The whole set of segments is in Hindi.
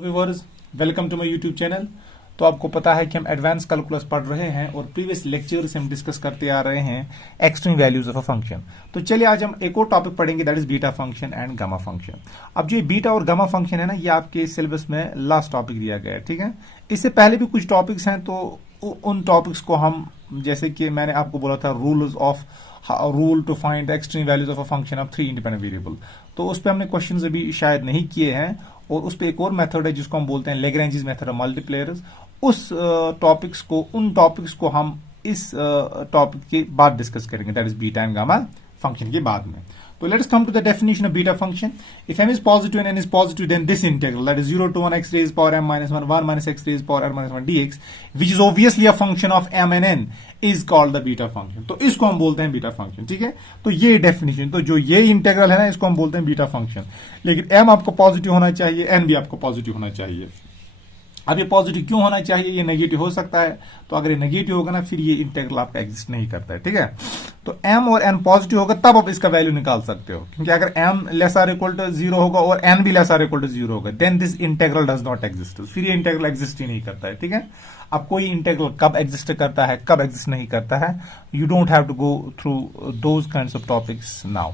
Viewers, welcome to my YouTube channel. तो आपको पता है कि हम एडवांस कैलकुलस पढ़ रहे हैं और प्रीवियस लेक्चर से हम डिस्कस करते आ रहे हैं extreme values of a function. तो चलिए आज हम एक और टॉपिक पढ़ेंगे, that is beta function and gamma function. अब जो ये बीटा और गामा फंक्शन है ना, ये आपके सिलेबस में लास्ट टॉपिक दिया गया है, ठीक है। इससे पहले भी कुछ टॉपिक्स हैं, तो उन टॉपिक्स को हम, जैसे कि मैंने आपको बोला था rule to find extreme values of a function of 3 independent variable, तो उस पर हमने क्वेश्चंस अभी शायद नहीं किए हैं। और उस पर एक और मेथड है जिसको हम बोलते हैं लेग्रेंजीज मेथड ऑफ मल्टीप्लेयर्स। उन टॉपिक्स को हम इस टॉपिक के बाद डिस्कस करेंगे, that is beta and gamma function के बाद में। तो let's come to the definition of beta function. If m is positive and n is positive, then this integral, that is 0 to 1 x raised power m minus 1 1 minus x raised power n minus 1 dx, which is obviously a function of m and n, is called the beta function. तो इसको हम बोलते हैं बीटा फंक्शन, ठीक है। तो ये डेफिनेशन, तो जो ये इंटीग्रल है ना, इसको हम बोलते हैं बीटा फंक्शन। लेकिन m आपको पॉजिटिव होना चाहिए, n भी आपको पॉजिटिव होना चाहिए। अब ये पॉजिटिव क्यों होना चाहिए? ये नेगेटिव हो सकता है, तो अगर ये नेगेटिव होगा ना, फिर ये इंटीग्रल आपका एग्जिस्ट नहीं करता है, ठीक है। तो m और n पॉजिटिव होगा तब आप इसका वैल्यू निकाल सकते हो, क्योंकि अगर m less or equal to 0 होगा और n भी लेस आर इक्वल टू 0 होगा, then this integral does not exist, फिर ये इंटीग्रल एग्जिस्ट ही नहीं करता है, ठीक है। अब कोई इंटीग्रल कब एग्जिस्ट करता है, कब एग्जिस्ट नहीं करता है, you don't have to go through those kinds of topics now.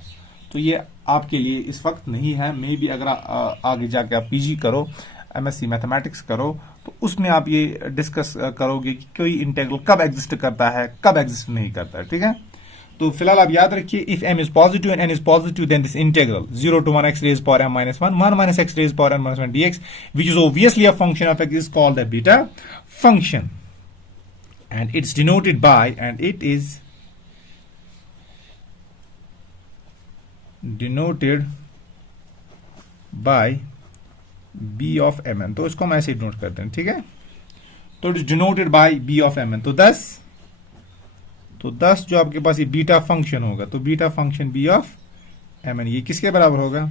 तो ये आपके लिए इस वक्त नहीं है। मे बी अगर आगे जाके आप पीजी करो, एमएससी मैथमेटिक्स करो, तो उसमें आप ये डिस्कस करोगे कि कोई इंटीग्रल कब एग्जिस्ट करता है, कब एग्जिस्ट नहीं करता है, ठीक है। तो फिलहाल आप याद रखिए, if m is positive and n is positive, then this integral 0 to 1 x raised power m minus 1 1 minus x raised power n minus 1 dx, which is obviously a function of x, is called the beta function, and it's denoted by, and it is denoted by b of mn। तो इसको हम ऐसे डिनोट करते हैं, ठीक है। तो it is denoted by b of mn। तो 10 जो आपके पास ये बीटा फंक्शन होगा, तो beta function b of mn ये किसके बराबर होगा?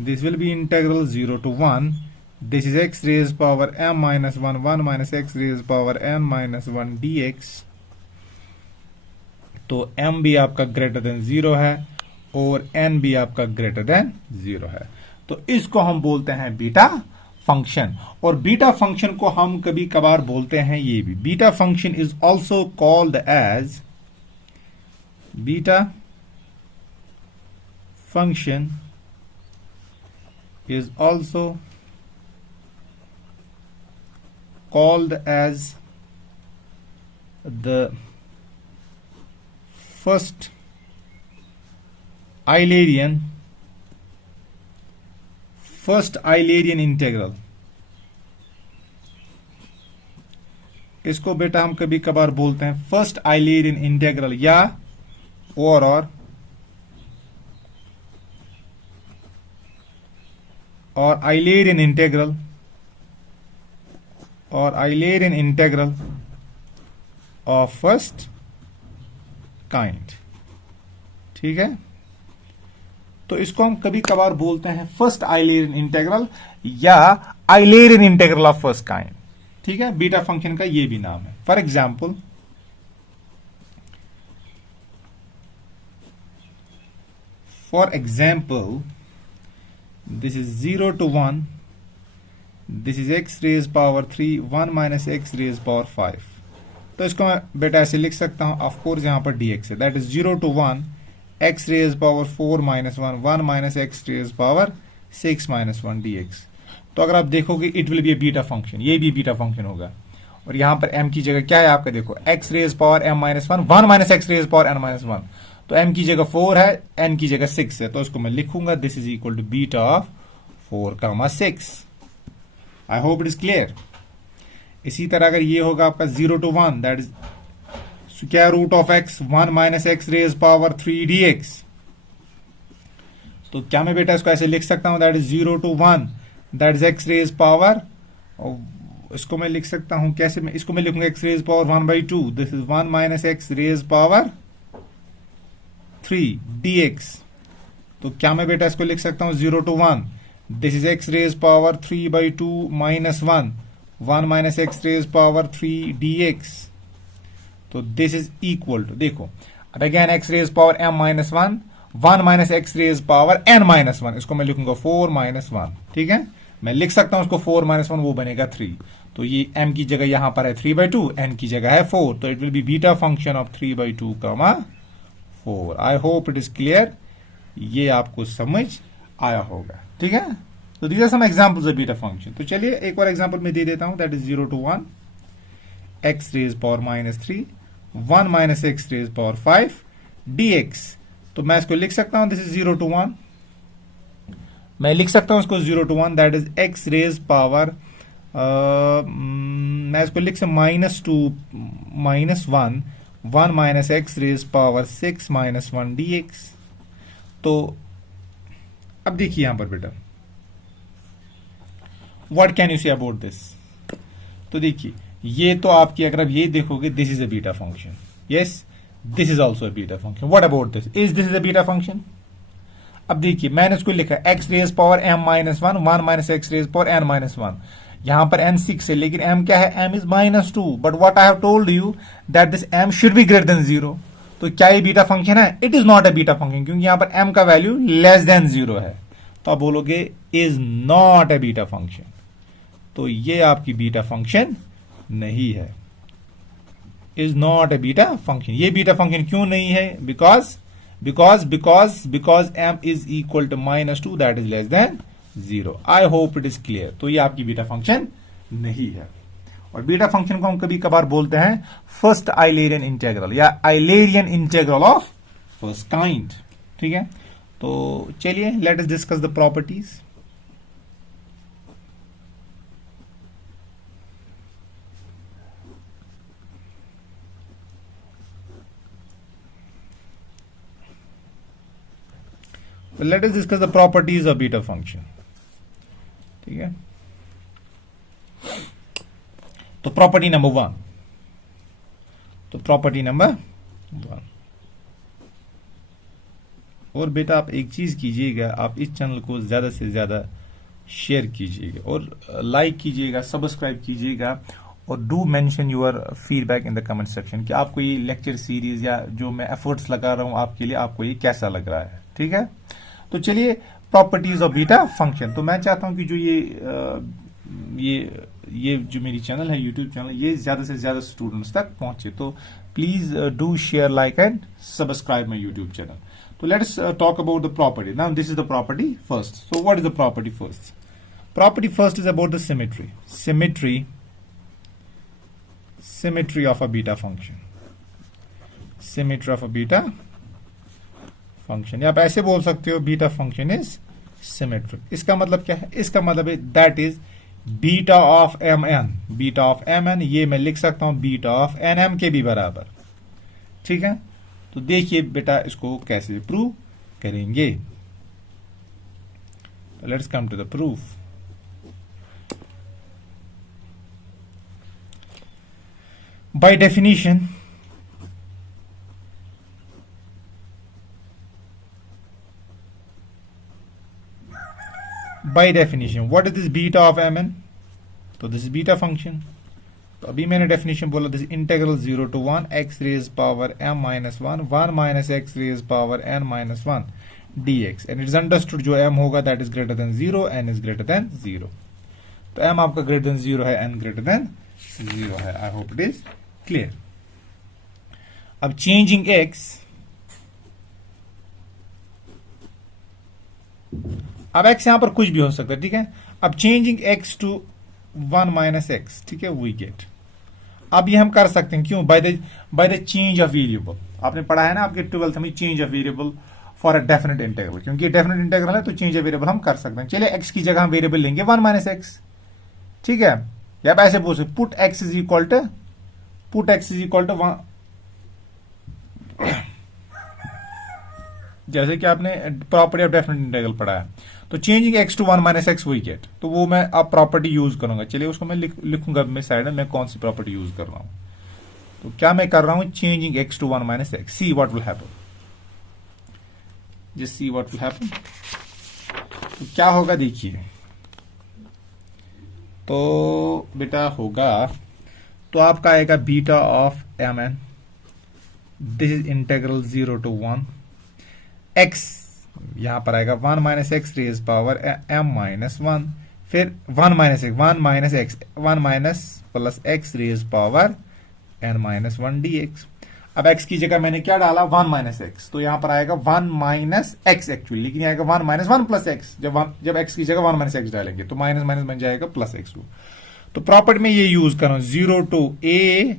This will be integral 0 to 1, this is x raise power m minus 1 1 minus x raise power n minus 1 dx। तो m भी आपका ग्रेटर देन 0 है और n भी आपका ग्रेटर देन 0 है, तो इसको हम बोलते हैं बीटा फंक्शन। और बीटा फंक्शन को हम कभी कभार बोलते हैं ये भी, beta function is also called as, beta function is also called as the first Eulerian integral. इसको बेटा हम कभी कभार बोलते हैं फर्स्ट आइलेरियन इंटीग्रल, या और आइलेरियन इंटीग्रल ऑफ फर्स्ट काइंड, ठीक है। तो इसको हम कभी कभार बोलते हैं फर्स्ट आइलेरियन इंटीग्रल या आइलेरियन इंटीग्रल ऑफ फर्स्ट काइंड, ठीक है। बीटा फंक्शन का ये भी नाम है। For example, this is 0 to 1, this is x raised power 3 1 minus x raised power 5। तो इसको मैं बेटा ऐसे लिख सकता हूं, ऑफ कोर्स यहां पर dx है, that is 0 to 1 x raised power 4 minus 1 1 minus x raised power 6 minus 1 dx। तो अगर आप देखोगे it will B A beta function, ये भी बीटा फंक्शन होगा। और यहां पर m की जगह क्या है आपका, देखो x raised power m minus 1 1 minus x raised power n minus 1, तो m की जगह 4 है, n की जगह 6 है, तो इसको मैं लिखूंगा this is equal to beta of 4, 6। I hope it is clear. इसी तरह अगर ये होगा आपका 0 to 1, that is square root of x 1 minus x raise power 3 dx। तो क्या मैं बेटा इसको ऐसे लिख सकता हूं, that is 0 to 1, that is x raise power, इसको मैं लिख सकता हूं कैसे, मैं इसको मैं लिखूंगा x raise power 1/2, this is 1 minus x raise power 3 dx। तो क्या मैं बेटा इसको लिख सकता हूं 0 to 1, this is x raise power 3/2 minus 1 minus x raise power 3 dx। तो दिस इज इक्वल टू, देखो अब again x raise power m minus 1 minus x raise power n minus 1, इसको मैं लिखूंगा 4 माइनस 1, ठीक है। मैं लिख सकता हूं उसको 4 - 1, वो बनेगा 3। तो ये m की जगह यहां पर है 3/2, n की जगह है 4, तो it will be beta function of 3/2, 4। I hope it is clear, ये आपको समझ आया होगा। ठीक है, तो these are some examples of beta function. तो चलिए एक और एग्जांपल मैं दे देता हूं, that is 0 to 1 x raised power -3 1 - x raised power 5 dx। तो मैं इसको लिख सकता हूं, दिस इज 0 to 1, मैं लिख सकता हूं इसको 0 to 1, that is x raised power, मैं इसको लिख सकता -2 -1 1 - x raised पावर 6 -1 dx। तो अब देखिए यहां पर बेटा, what can you say about this. तो देखिए ये तो आपकी, अगर आप ये देखोगे, this is a beta function, yes this is also a beta function. What about this, is this is a beta function. अब देखिए मैंने इसको लिखा x raise power m -1 1 - x raise power n -1, यहां पर n 6 है, लेकिन m क्या है, m is -2, but what I have told you that this m should be greater than 0। तो क्या ये बीटा फंक्शन है, it is not a beta function, क्योंकि यहां पर m का वैल्यू लेस देन 0 है। तो आप बोलोगे is not a beta function, तो ये आपकी बीटा फंक्शन नहीं है, is not a beta function. ये बीटा फंक्शन क्यों नहीं है, because m is equal to -2, that is less than 0। I hope it is clear। तो ये आपकी बीटा फंक्शन नहीं है। और बीटा फंक्शन को हम कभी कभार बोलते हैं फर्स्ट आइलेरियन इंटेग्रल या आइलेरियन इंटेग्रल ऑफ फर्स्ट काइंड। ठीक है, तो चलिए late us discuss the properties. Let us discuss the properties of beta function। ठीक है, तो प्रॉपर्टी नंबर 1, और बेटा आप एक चीज कीजिएगा, आप इस चैनल को ज्यादा से ज्यादा शेयर कीजिएगा और लाइक कीजिएगा, सब्सक्राइब कीजिएगा, और do mention your feedback in the comment section कि आपको ये लेक्चर सीरीज या जो मैं एफर्ट्स लगा रहा हूं आपके लिए, आपको ये कैसा लग रहा है। ठीक है, तो चलिए प्रॉपर्टीज ऑफ बीटा फंक्शन। तो मैं चाहता हूं कि जो ये जो मेरी चैनल है, यूट्यूब चैनल, ये ज्यादा से ज्यादा स्टूडेंट्स तक पहुंचे। तो please do share, like and subscribe my YouTube channel. तो let's talk about the property. Now this is the property first. So what is the property first? Property first is about the symmetry of a beta function। symmetry of a beta function, या आप ऐसे बोल सकते हो बीटा फंक्शन इज सिमेट्रिक। इसका मतलब क्या है? इसका मतलब है that is beta of M N. Beta of M N, ये मैं लिख सकता हूं बीटा ऑफ एन एम के भी बराबर। ठीक है, तो देखिए बेटा इसको कैसे प्रूव करेंगे। Let's come to the proof. By definition, what is this beta of mn? तो दिस इज बीटा फंक्शन। तो अभी मैंने डेफिनेशन बोला, this integral 0 to 1 x raise power m -1 1 - x raise power n -1 dx, and it is understood जो m होगा that is greater than 0, n is greater than 0। तो m आपका ग्रेटर देन 0 है, n ग्रेटर देन 0 है। I hope it is clear. अब चेंजिंग x, अब x यहां पर कुछ भी हो सकता है। ठीक है, अब चेंजिंग x टू 1 - x, ठीक है, वी गेट। अब ये हम कर सकते हैं, क्यों? By the change of variable. आपने पढ़ा है ना आपके 12th में, change of variable for a definite integral. क्योंकि डेफिनेट इंटीग्रल है तो चेंज ऑफ वेरिएबल हम कर सकते हैं। चलिए x की जगह हम वेरिएबल लेंगे 1 - x। ठीक है, या आप ऐसे बोल सकते put x is equal to 1, जैसे कि आपने प्रॉपर्टी ऑफ डेफिनेट इंटीग्रल पढ़ा है। तो changing x to 1 - x we get, तो वो मैं अब प्रॉपर्टी यूज करूंगा। चलिए उसको मैं लिखूंगा मैं साइड में, मैं कौन सी प्रॉपर्टी यूज कर रहा हूं। तो क्या मैं कर रहा हूं? Changing x to 1 - x, see what will happen, just see what will happen. तो क्या होगा देखिए, तो बेटा होगा, तो आपका आएगा beta of M N, this is integral 0 to 1 x, यहां पर आएगा 1 - x रेज पावर m -1, फिर 1 minus x, 1 minus plus x raise power n minus 1 dx। अब x की जगह मैंने क्या डाला, 1 माइनस एक्स, तो यहां पर आएगा 1 माइनस एक्स एक्चुअली, लेकिन आएगा 1 माइनस 1 प्लस एक्स। जब x की जगह 1 माइनस एक्स डालेंगे तो माइनस माइनस बन जाएगा प्लस एक्स। तो प्रॉपर्टी में ये यूज करो, 0 to a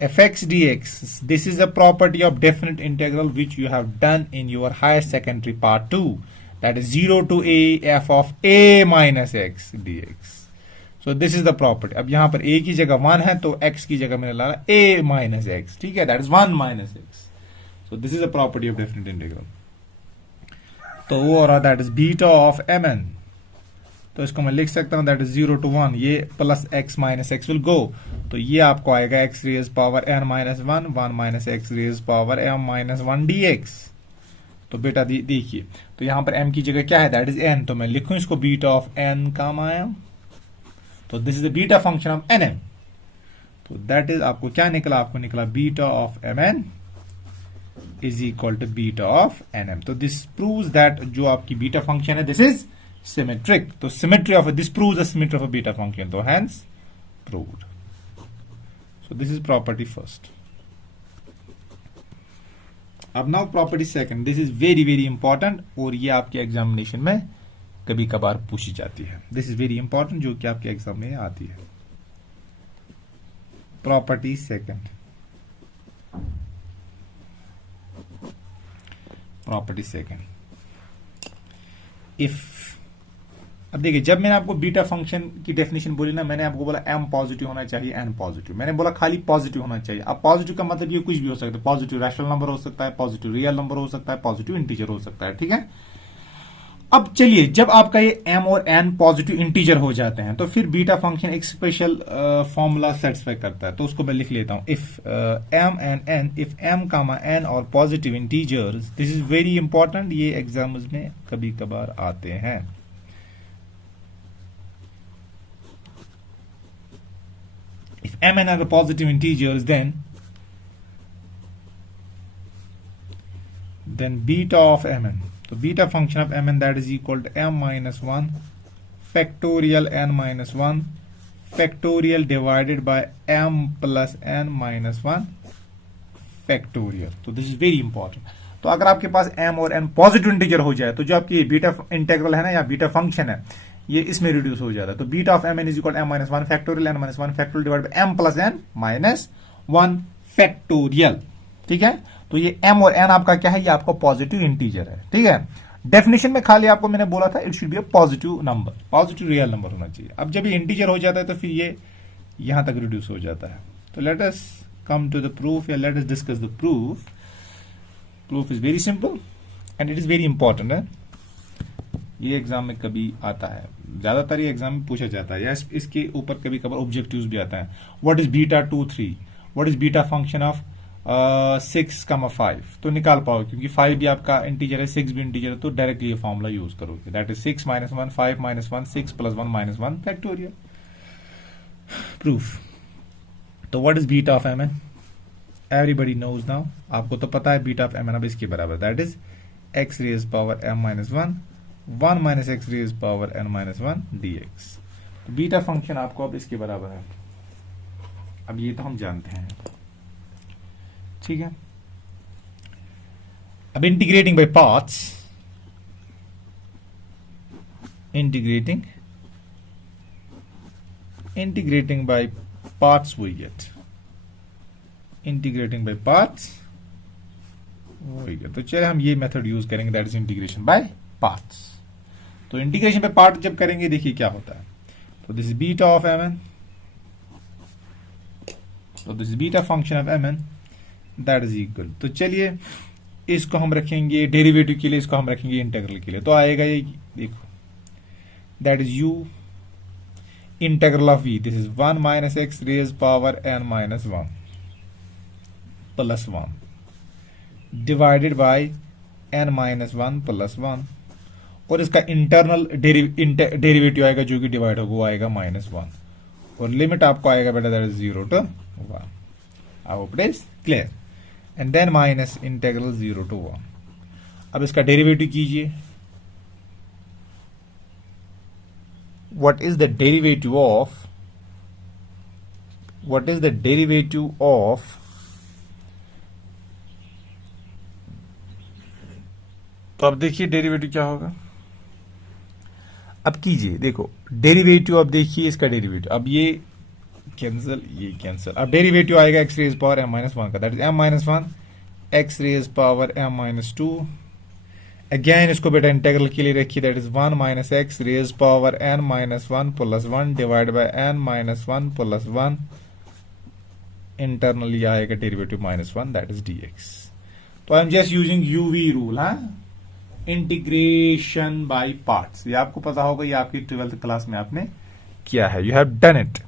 fx dx, this is a property of definite integral which you have done in your higher secondary part 2, that is 0 to a f of a minus x dx. So this is the property। अब यहां पर a की जगह 1 है तो x की जगह मैंने डाला a minus x, ठीक है, that is 1 minus x। So this is a property of definite integral। तो वो और that is beta of mn, तो इसको मैं लिख सकता हूं दैट इज 0 टू 1, ये plus x minus x will go, तो ये आपको आएगा x raise power n minus 1 minus x raise power m minus 1 dx। तो बेटा देखिए, तो यहां पर m की जगह क्या है, दैट इज n, तो मैं लिखूं इसको बीटा ऑफ n काम आया, तो this is the beta function of nm। तो दैट इज आपको क्या निकला, आपको निकला beta of mn is equal to beta of nm। तो दिस प्रूव्स दैट जो आपकी बीटा फंक्शन है दिस इज symmetric। तो symmetry of this proves the symmetry of a beta function, तो hence proved। So this is property first। अब now property second, this is very very important, और ये आपके एग्जामिनेशन में कभी कभार पूछी जाती है। This is very important, जो कि आपके एग्जाम में आती है। Property second, property second, if, अब देखिए, जब मैंने आपको बीटा फंक्शन की डेफिनेशन बोली ना, मैंने आपको बोला m पॉजिटिव होना चाहिए, n पॉजिटिव, मैंने बोला खाली पॉजिटिव होना चाहिए। अब पॉजिटिव का मतलब ये कुछ भी हो सकता है, पॉजिटिव रैशनल नंबर हो सकता है, पॉजिटिव रियल नंबर हो सकता है, पॉजिटिव इंटीजर हो सकता है, ठीक है। अब चलिए, जब आपका ये m और n पॉजिटिव इंटीजर हो जाते हैं तो फिर बीटा फंक्शन एक स्पेशल फॉर्मूला सेटिस्फाई करता है, तो उसको मैं लिख लेता हूं, if m and n, if m comma n और positive integers, this is very important, ये एग्जाम्स में कभी कभार आते हैं। If m and n are the positive integers, then beta of mn, so beta function of mn, that is equal to m minus 1 factorial n minus 1 factorial divided by m plus n minus 1 factorial। तो this is very important। तो अगर आपके पास m और n पॉजिटिव इंटीजर हो जाए तो जो आपकी बीटा इंटीग्रल है ना, या बीटा फंक्शन है, ये इसमें रिड्यूस हो जाता है। तो beta of mn is equal m minus 1 factorial n minus 1 factorial divide by m plus n minus 1 factorial, ठीक है। तो ये m और n आपका क्या है, ये आपका पॉजिटिव इंटीजर है, ठीक है। डेफिनेशन में खाली आपको मैंने बोला था it should be a positive number, positive real number होना चाहिए। अब जब ये इंटीजर हो जाता है तो फिर ये यहां तक रिड्यूस हो जाता है। तो let us come to the proof, या let us discuss the proof. Proof is very simple and it is very important है। ये एग्जाम में कभी आता है, ज्यादातर ये एग्जाम में पूछा जाता है, या इसके ऊपर कभी कभार ऑब्जेक्टिव्स भी आता है। What is beta 2 3, what is beta function of 6, 5, तो निकाल पाओ, क्योंकि 5 भी आपका इंटीजर है, 6 भी इंटीजर है, तो डायरेक्टली ये फॉर्मूला यूज करोगे, that is 6 minus 1 5 minus 1 6 plus 1 minus 1 factorial. Proof. तो what is beta of mn, everybody knows now, आपको तो पता है बीटा ऑफ mn अब इसके बराबर, that is x raise power m minus 1 minus x raise power n minus 1 dx। तो बीटा फंक्शन आपको अब इसके बराबर है। अब ये तो हम जानते हैं, ठीक है। अब integrating by parts, integrating by parts we get, integrating by parts वही गेट। तो चलिए हम ये मेथड यूज करेंगे, that is integration by parts. तो इंटीग्रेशन पे पार्ट जब करेंगे देखिए क्या होता है। तो this is beta of mn, तो this is beta function of mn, that is equal, तो चलिए इसको हम रखेंगे डेरिवेटिव के लिए, इसको हम रखेंगे इंटीग्रल के लिए। तो आएगा ये, देखो, that is u integral of v, this is 1 minus x raise power n minus 1 plus 1 divided by n minus 1 plus 1, और इसका इंटरनल डेरिवेटिव आएगा जो कि डिवाइड होगा, वो आएगा माइनस 1, और लिमिट आपको आएगा बेटा that is 0 to 1। I hope it is clear. And then minus integral 0 to 1। अब इसका डेरिवेटिव कीजिए, what is the derivative of तो अब देखिए डेरिवेटिव क्या होगा। अब कीजिए, देखो डेरिवेटिव, अब देखिए इसका डेरिवेटिव, अब ये कैंसिल, ये कैंसिल, अब डेरिवेटिव आएगा x raise power m minus one का, that is m minus one x raise power m minus two. Again इसको बेटा इंटेग्रल के लिए रखिए, that is 1 minus x raise power n minus one plus one divide by n minus one plus one, internally आएगा derivative minus one, that is dx। तो I am just using UV rule, हाँ, इंटीग्रेशन बाय पार्ट्स। ये आपको पता होगा, ये आपकी 12th क्लास में आपने किया है, you have done it.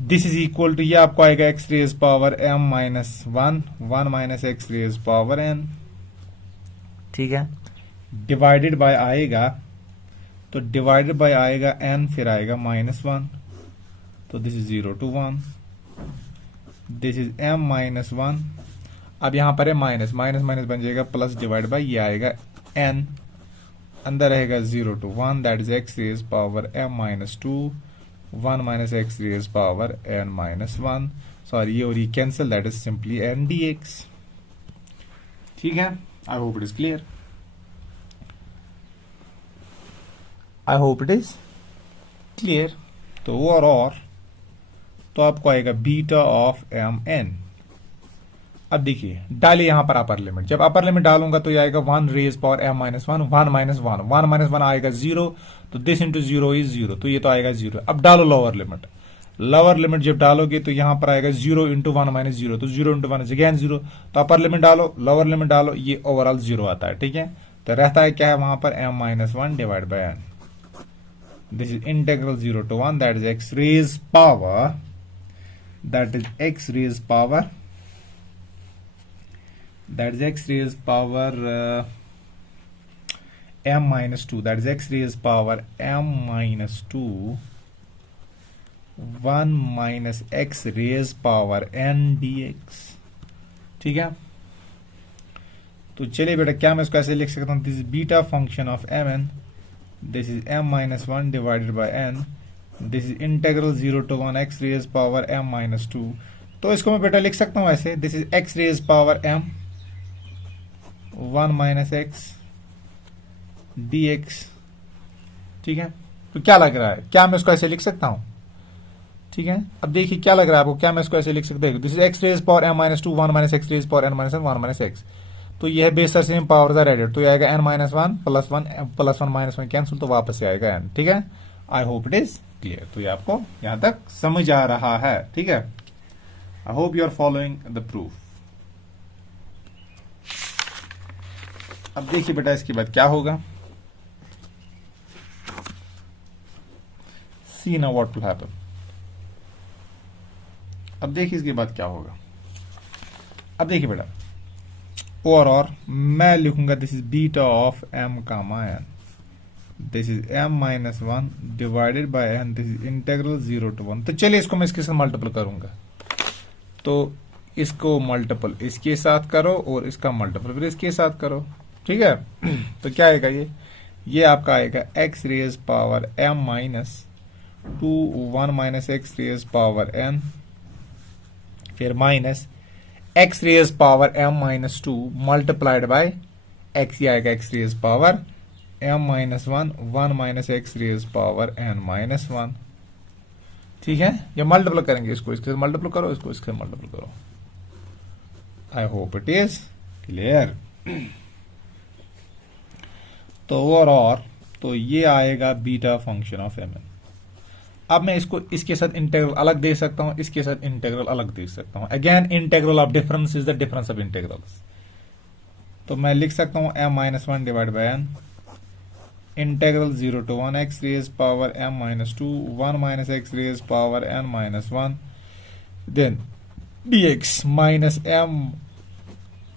This is equal to, ये आपको आएगा x raise power m minus one, one minus x raise power n, ठीक है, डिवाइडेड बाय आएगा, तो डिवाइडेड बाय आएगा n, फिर आएगा माइनस वन, तो this is 0 to 1, this is m minus one, अब यहां पर है माइनस, माइनस माइनस बन जाएगा प्लस, डिवाइड बाय ये आएगा n, अंदर रहेगा 0 to 1, that is x raise power m minus two, 1 minus x raise power n minus one, sorry ये और ये cancel, that is simply n dx। ठीक है, I hope it is clear, I hope it is clear. तो और तो आपको आएगा बीटा ऑफ mn। अब देखिए डालिए यहां पर अपर लिमिट, जब अपर लिमिट डालूंगा तो ये आएगा 1 raise power m minus one, 1 minus one, 1 minus one आएगा 0, तो दिस इंटू 0 इज 0, तो ये तो आएगा 0। अब डालो लोअर लिमिट, लोअर लिमिट जब डालोगे तो यहां पर आएगा 0 इंटू 1 माइनस 0, तो 0 इंटू 1 इज अगेन 0, तो अपर लिमिट डालो, लोअर लिमिट डालो, ये ओवरऑल 0 आता है, ठीक है। तो रहता है क्या है वहां पर m minus one divide by n, this is integral 0 to 1, that is x raise power, that is x raised power, that is x raised power m minus 2, that is x raised power m minus 2, 1 minus x raised power n dx। ठीक है, तो चलिए बेटा क्या मैं इसको ऐसे लिख सकता हूं, this is beta function of mn, this is m minus one divided by n, this is integral 0 to 1 x raise power m minus two. तो इसको मैं बेटा लिख सकता हूं ऐसे, this is x raise power m 1 minus x dx। ठीक है, तो क्या लग रहा है, क्या मैं इसको ऐसे लिख सकता हूं? ठीक है, अब देखिए क्या लग रहा है आपको, क्या मैं इसको ऐसे लिख सकता हूं, this is x raise power m minus two, 1 minus x raise power n minus one, 1 minus x, तो यह बेसर सेम पावर द रेडिएट, तो ये आएगा n minus one plus one minus one cancel, तो वापस से आएगा n। ठीक है, I hope it is clear. तो ये आपको यहां तक समझ आ रहा है, ठीक है। I hope you are following the proof. अब देखिए बेटा इसके बाद क्या होगा, see now what will happen. अब देखिए इसके बाद क्या होगा, अब देखिए बेटा और मैं लिखूंगा this is beta of m comma n, this is m minus one divided by n, this is integral 0 to 1। तो चलिए इसको मैं इसके साथ मल्टीपल करूंगा, तो इसको मल्टीपल इसके साथ करो और इसका मल्टीपल फिर इसके साथ करो, ठीक है। तो क्या आएगा ये आपका आएगा x raise power m minus two, 1 minus x raise power n, फिर minus x raise power m minus two multiplied by x, ये आएगा x raise power m minus one, 1 minus x raise power n minus one. ठीक है, ये मल्टीपल करेंगे, इसको इसके मल्टीपल करो, इसको इसके मल्टीपल करो। आई होप इट इज क्लियर। तो और तो ये आएगा बीटा फंक्शन ऑफ mn। अब मैं इसको इसके साथ इंटेग्रल अलग दे सकता हूं, इसके साथ इंटेग्रल अलग दे सकता हूं। Again integral of difference is the difference of integrals. तो मैं लिख सकता हूं m minus one divide by n, integral 0 to 1 x raise power m minus two, 1 minus x raise power n minus one, then dx minus m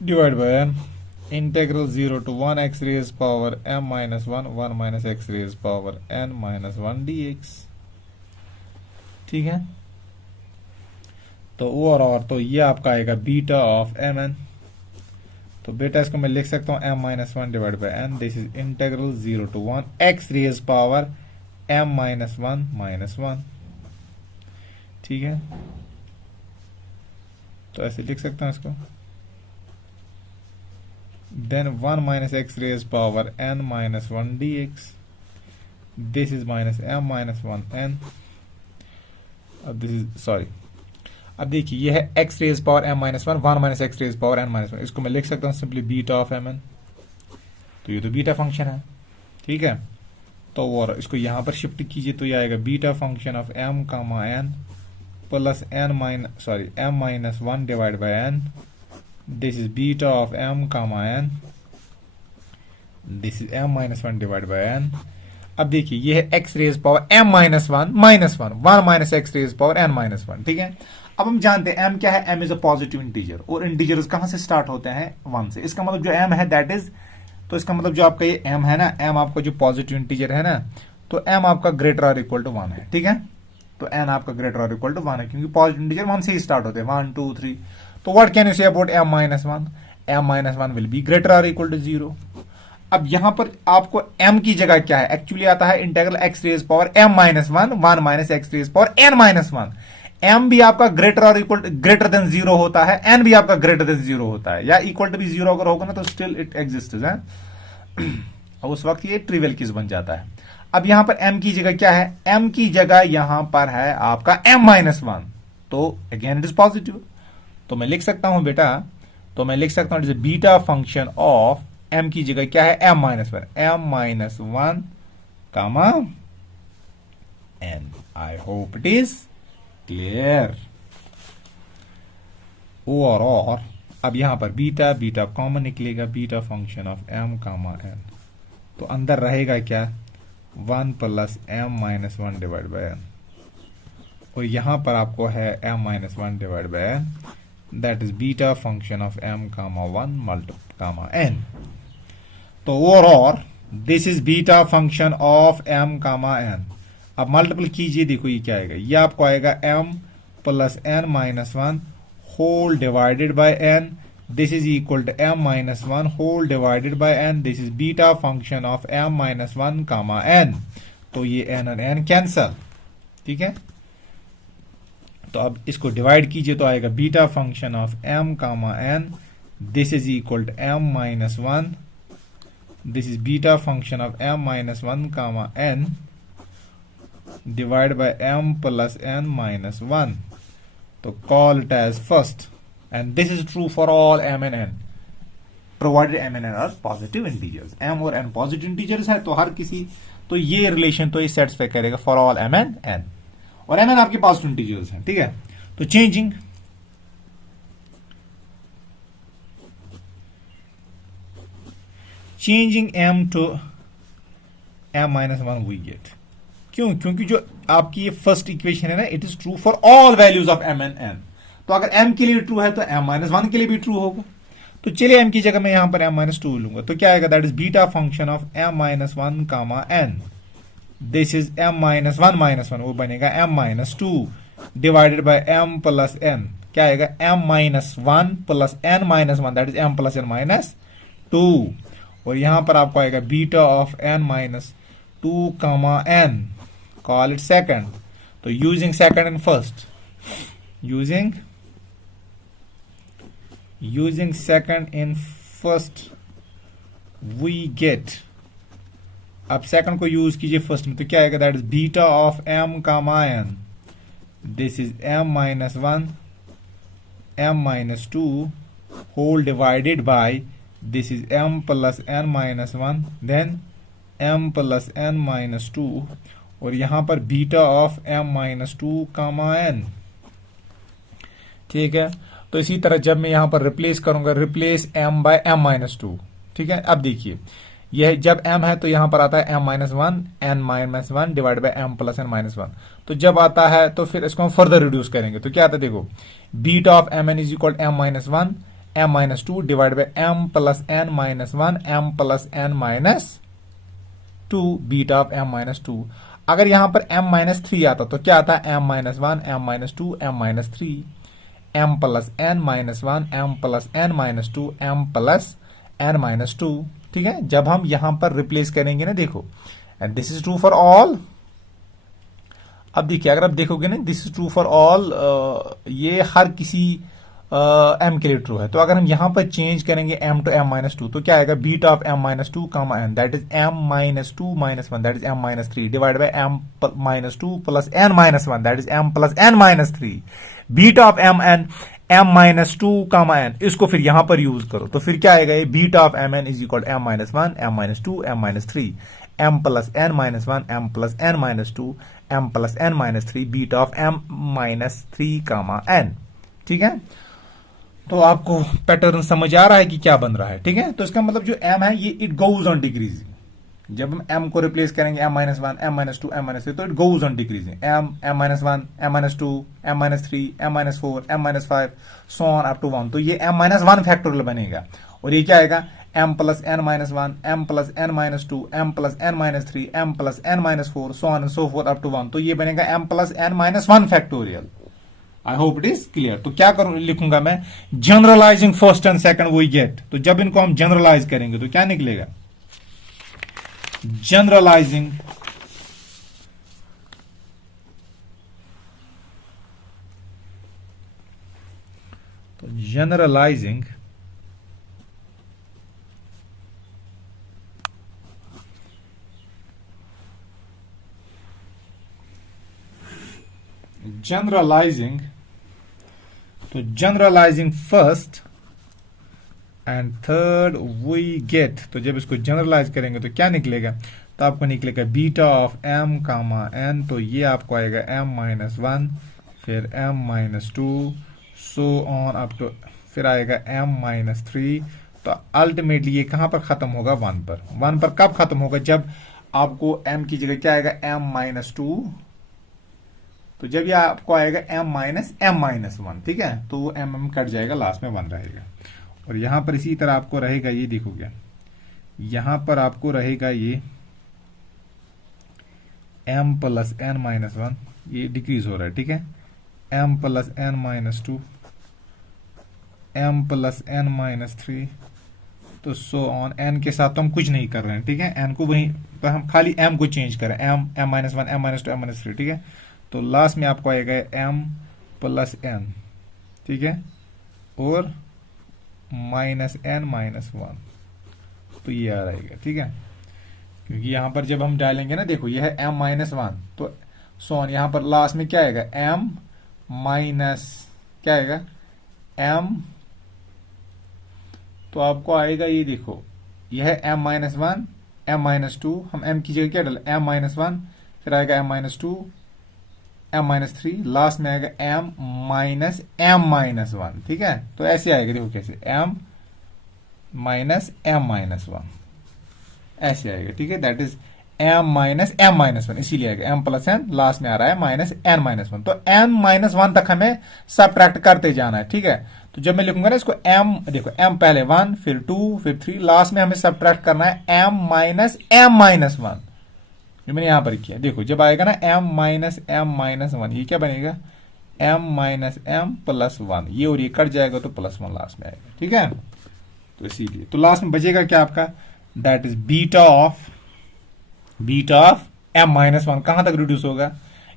divide by n, integral 0 to 1 x raise power m minus one, 1 minus x raise power n minus one dx। ठीक है, तो और तो ये आपका आएगा बीटा ऑफ mn। तो बेटा इसको मैं लिख सकता हूं m minus one divide by n, this is integral 0 to 1 x raise power m minus one, ठीक है। तो ऐसे लिख सकता हूं इसको, then 1 minus x raise power n minus one d x, this is minus m minus one n. अब दिस इज सॉरी, अब देखिए ये है x raise power m minus one minus x raise power n minus one, इसको मैं लिख सकता हूँ सिंपली बीटा ऑफ mn। तो ये तो बीटा फंक्शन है, ठीक है। तो और इसको यहां पर शिफ्ट कीजिए तो ये आएगा beta function of m comma n plus m minus one divide by n, this is beta of m comma n, this is m minus one divide by n। अब देखिए ये है x raise power m minus one minus x raise power n minus one, ठीक है। अब हम जानते हैं m क्या है, m is a positive integer, और इंटीजर्स कहां से स्टार्ट होते हैं, 1 से। इसका मतलब जो m है दैट इज, तो इसका मतलब जो आपका ये m है ना, m आपका जो पॉजिटिव इंटीजर है ना, तो m आपका ग्रेटर और इक्वल टू 1 है, ठीक है। तो n आपका ग्रेटर और इक्वल टू 1 है, क्योंकि पॉजिटिव इंटीजर 1 से ही स्टार्ट होते हैं, 1 2 3। तो what can you say about m minus one, m minus one will be greater और इक्वल टू 0। अब यहां पर आपको m की जगह क्या है, एक्चुअली आता है integral x raise power m minus one minus x raise power n minus one. m भी आपका ग्रेटर और इक्वल ग्रेटर देन 0 होता है, n भी आपका ग्रेटर देन 0 होता है, या इक्वल टू भी 0 अगर होगा ना तो स्टिल इट एग्जिस्ट है। और उस वक्त ये ट्रिवियल केस बन जाता है। अब यहां पर m की जगह क्या है, m की जगह यहां पर है आपका m माइनस वन, तो अगेन इट इज पॉजिटिव। तो मैं लिख सकता हूं बेटा, तो मैं लिख सकता हूं it is beta function of m की जगह क्या है, m minus one comma n। I hope it is clear. और अब यहां पर बीटा कॉमन निकलेगा, beta function of m comma n, तो अंदर रहेगा क्या, 1 plus m minus one divide by n, और यहां पर आपको है m minus one divide by n, that is beta function of m comma one comma n। तो और this is beta function of m comma n। अब मल्टीपल कीजिए, देखो ये क्या आएगा, ये आपको आएगा m plus n minus one whole divided by n, this is equal to m minus one whole divided by n, this is beta function of m minus one comma n। तो ये n और n कैंसल, ठीक है। तो अब इसको डिवाइड कीजिए तो आएगा beta function of m comma n, this is equal to m minus one, this is beta function of m minus one comma n divide by m plus n minus one. तो call it as first, and this is true for all m and n, provided m and n are positive integers. m और n पॉजिटिव इंटीजर्स है, तो हर किसी, तो ये रिलेशन तो ये सेटिस्फाई करेगा for all m and n, और m एंड आपके पॉजिटिव इंटीजर्स हैं, ठीक है। तो changing m to m minus one we get, क्यों, क्योंकि जो आपकी ये फर्स्ट इक्वेशन है ना, it is true for all values of m and n। तो अगर m के लिए ट्रू है तो m माइनस वन के लिए भी ट्रू होगा। तो चलिए m की जगह मैं यहां पर m माइनस टू लूंगा, तो क्या आएगा, that is beta function of m minus one comma n, this is m minus one, वो बनेगा m minus two divided by m plus n, क्या आएगा, m minus one plus n minus one, that is m plus n minus two. और यहां पर आपको आएगा beta of n minus two comma n, call it second। तो using second and first, using second in first we get, अब second को यूज कीजिए फर्स्ट में, तो क्या आएगा, that is beta of m comma n, this is m minus one, m minus two whole divided by, this is m plus n minus one, then m plus n minus two, और यहां पर beta of m minus two comma n, ठीक है। तो इसी तरह जब मैं यहां पर रिप्लेस करूंगा, replace m by m minus two, ठीक है। अब देखिए यह जब m है तो यहां पर आता है m minus one, n minus one divide by m plus n minus one. तो जब आता है तो फिर इसको हम फर्दर रिड्यूस करेंगे, तो क्या आता है, देखो beta of m n is equal m minus one, m minus to divide by m plus n minus one, m plus n minus to, beta of m minus to. अगर यहां पर m माइनस थ्री आता तो क्या आता है, m minus one, m minus to, m minus three, m plus n minus 1, m plus n minus 2, m plus n minus 2। ठीक है, जब हम यहां पर रिप्लेस करेंगे ना, देखो, and this is true for all. अब देखिए, अगर आप देखोगे ना, this is true for all, ये हर किसी m के लिए ट्रू है। तो अगर हम यहां पर चेंज करेंगे m टू m माइनस 2, तो क्या आएगा, beta of m minus 2 comma n, that is m minus 2 minus 1, that is m minus 3 divide by m minus 2 plus n minus 1, that is m plus n minus 3। Beta of m minus 2 comma n, इसको फिर यहां पर यूज करो, तो फिर क्या आएगा, ये beta of mn is equal m minus 1, m minus 2, m minus 3, m plus n minus 1, m plus n minus 2, m plus n minus 3, beta of m minus 3 comma n। ठीक है, तो आपको पैटर्न समझ आ रहा है कि क्या बन रहा है। ठीक है, तो इसका मतलब जो m है ये इट गोज ऑन डिक्रीजिंग। जब हम m को रिप्लेस करेंगे m minus 1, m minus 2, m minus 3, तो it goes on decreasing. m minus 1, m minus 2, m minus 3, m minus 4, m minus 5, so on up to 1। तो ये m माइनस 1 फैक्टोरियल बनेगा, और ये क्या आएगा, m plus n minus 1, m plus n minus 2, m plus n minus 3, m plus n minus 4, so on and so forth up to 1। तो ये बनेगा m plus n minus 1 factorial. I hope it is clear. तो क्या करूं, लिखूंगा मैं, generalising first and second we get. तो जब इनको हम जनरलाइज करेंगे तो क्या निकलेगा, जनरलाइजिंग तो जनरलाइजिंग जनरलाइजिंग तो generalising first and third we get. तो जब इसको जनरलाइज करेंगे तो क्या निकलेगा, तो आपको निकलेगा beta of m comma n। तो ये आपको आएगा m माइनस 1, फिर m minus 2, so on up to, फिर आएगा m माइनस 3। तो अल्टीमेटली ये कहां पर खत्म होगा, 1 पर। 1 पर कब खत्म होगा, जब आपको m की जगह क्या आएगा, m माइनस 2। तो जब ये आपको आएगा m माइनस m माइनस 1, ठीक है, तो वो m कट जाएगा, लास्ट में 1 रहेगा। और यहां पर इसी तरह आपको रहेगा, ये देखोगे यहां पर आपको रहेगा ये m प्लस n माइनस 1, ये डिक्रीज हो रहा है। ठीक है, m plus n minus 2, m plus n minus 3, तो सो ऑन। n के साथ तो हम कुछ नहीं कर रहे हैं, ठीक है, n को वही, तो हम खाली m को चेंज करें, m minus 1, m minus 2, m minus 3। ठीक है, तो लास्ट में आपको आएगा m प्लस n, ठीक है, और माइनस n माइनस 1। तो ये आ रहेगा, ठीक है, क्योंकि यहां पर जब हम डालेंगे ना, देखो यह है m माइनस 1, तो सोन यहां पर लास्ट में क्या आएगा, m माइनस क्या आएगा, m, तो आपको आएगा ये देखो, यह है m माइनस 1, m माइनस 2, हम m की जगह क्या डालें, m माइनस 1, फिर आएगा m minus 2, m minus 3, last में आएगा m माइनस m माइनस 1। ठीक है, तो ऐसे आएगा, देखो कैसे, m माइनस m माइनस 1 ऐसे आएगा। ठीक है, that is m minus m minus 1, इसीलिए आएगा m प्लस n, लास्ट में आ रहा है माइनस n माइनस 1। तो m माइनस 1 तक हमें सबट्रैक्ट करते जाना है। ठीक है, तो जब मैं लिखूंगा ना इसको, m देखो, m पहले 1, फिर 2, फिर 3, लास्ट में हमें सबट्रैक्ट करना है m माइनस m माइनस 1, जो मैंने यहां पर किया। देखो जब आएगा ना m माइनस m माइनस 1, ये क्या बनेगा, m माइनस m प्लस 1, ये और ये कट जाएगा तो प्लस 1 लास्ट में आएगा। ठीक है, तो इसीलिए तो लास्ट में बचेगा क्या आपका, that is beta of m minus 1। कहां तक रिड्यूस होगा,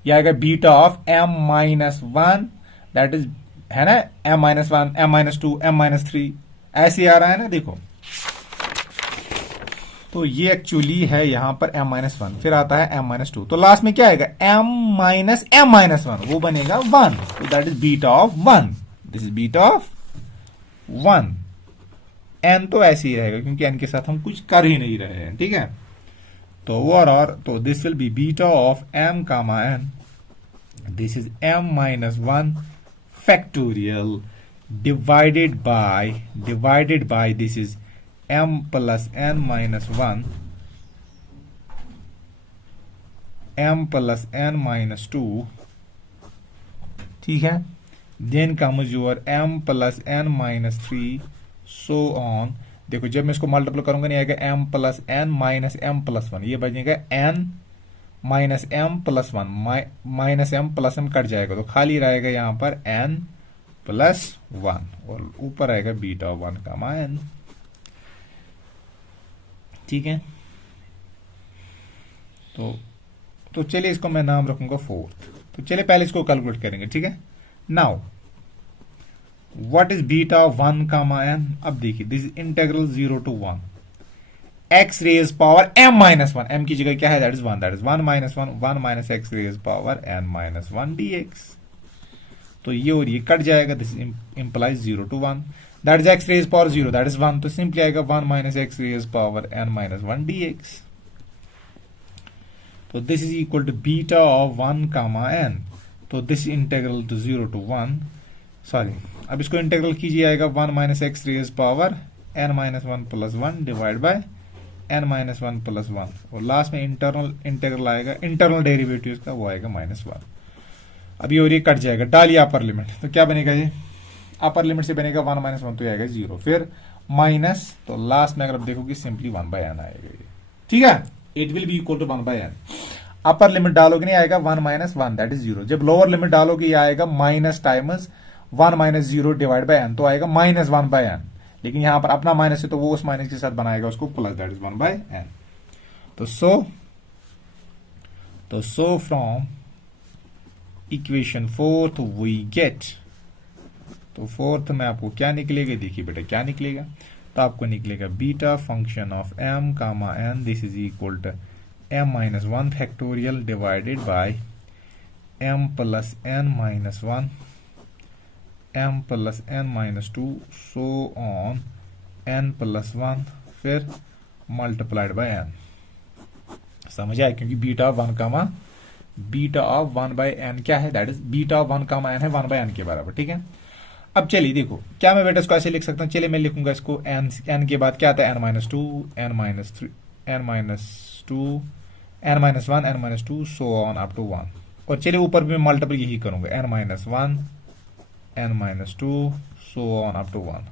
ये आएगा beta of m minus 1, that is है ना m minus 1, m minus 2, m minus 3, ऐसे आ रहा है ना, देखो। तो ये एक्चुअली है यहां पर m माइनस 1, फिर आता है m माइनस 2, तो लास्ट में क्या आएगा, m माइनस m माइनस 1, वो बनेगा 1। तो that is beta of 1, this is beta of 1। n तो ऐसे ही रहेगा क्योंकि n के साथ हम कुछ कर ही नहीं रहे हैं। ठीक है, तो और तो this will be beta of m comma n, this is m minus 1 factorial divided by this is m plus n minus 1, m plus n minus 2। ठीक है, then comes your m plus n minus 3, so on. देखो जब मैं इसको मल्टीपल करूंगा, नहीं आएगा m plus n minus m plus 1, ये बनेगा n minus m plus 1, minus m plus m cut जाएगा, तो खाली रहेगा यहां पर n प्लस 1 और ऊपर आएगा बीटा 1 कामा n। ठीक है, तो चलिए इसको मैं नाम रखूंगा फोर्थ। तो चलिए पहले इसको कैलकुलेट करेंगे। ठीक है, now what is beta 1 comma n। अब देखिए this is integral 0 to 1 x raise power m minus 1, m की जगह क्या है, that is 1, that is 1 minus 1 minus x raise power n minus 1 dx। तो ये और ये कट जाएगा, this implies 0 to 1, that is x raise power 0, that is 1, तो सिंपली आएगा 1 minus x raise power n minus 1 dx। तो this is equal to beta of 1 comma n। तो this integral to 0 to 1, sorry, अब इसको इंटीग्रल कीजिए, आएगा 1 minus x raise power n minus 1 plus 1 divide by n minus 1 plus 1, और लास्ट में इंटरनल इंटीग्रल आएगा, इंटरनल डेरिवेटिव का वो आएगा माइनस 1। अब ये और ये कट जाएगा, डालिए अपर लिमिट, तो क्या बनेगा, ये अपर लिमिट से बनेगा 1 माइनस 1, तो ये आएगा 0, फिर माइनस, तो लास्ट में अगर आप देखोगे सिंपली 1 बाय n आएगा ये। ठीक है, it will be equal to 1 by n। Upper limit डालोगे नहीं, आएगा 1 माइनस 1 दैट इज 0। जब लोअर लिमिट डालोगे ये आएगा minus times 1 minus 0 divide by n, तो आएगा माइनस 1 बाय n। लेकिन यहां पर अपना माइनस है तो वो उस माइनस के साथ बनाएगा उसको plus, that is 1 by n। तो so from equation fourth we get, तो फोर्थ में आपको क्या निकलेगा, देखिए बेटा क्या निकलेगा, तो आपको निकलेगा beta function of m comma n, this is equal to m minus 1 factorial divided by m plus n minus 1 m plus n minus 2 so on n plus 1 फिर मल्टीप्लाइड बाय n। समझ आया, क्योंकि beta 1 comma beta of 1 by n क्या है, that is beta of 1 comma n है 1 बाय n के बराबर। ठीक है, अब चलिए देखो क्या मैं बेटा इसको ऐसे लिख सकता हूँ, चलिए मैं लिखूंगा इसको n के बाद क्या आता है, n minus 2 n minus 3 n minus 2 n minus 1 n minus 2 so on up to 1, और चलिए ऊपर भी मैं मल्टीपल यही करूंगा, n minus 1 n minus 2 so on up to 1।